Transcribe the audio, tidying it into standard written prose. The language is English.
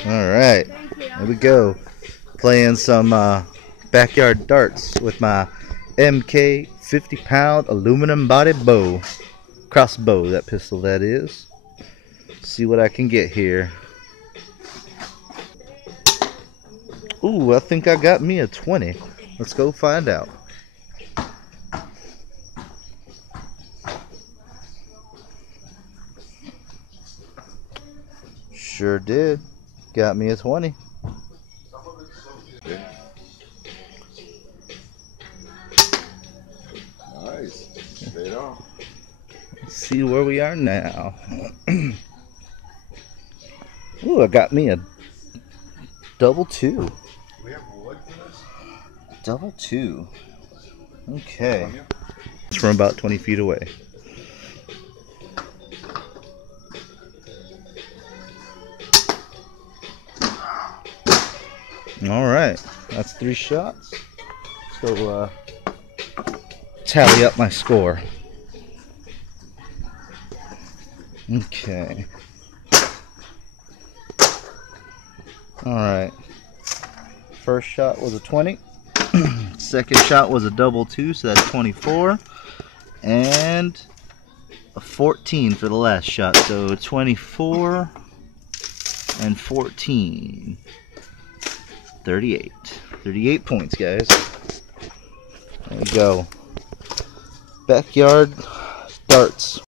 Alright, here we go. Playing some backyard darts with my MK 50-pound aluminum body bow. Crossbow, that pistol that is. See what I can get here. Ooh, I think I got me a 20. Let's go find out. Sure did. Got me a 20. Nice. Straight on. Let's see where we are now. Ooh, I got me a double 2. We have wood for this? Double 2. Okay. It's from about 20 feet away. Alright, that's 3 shots. So, tally up my score. Okay. Alright. First shot was a 20. Second shot was a double 2, so that's 24. And a 14 for the last shot. So 24 and 14. 38. 38 points, guys. There we go. Backyard darts.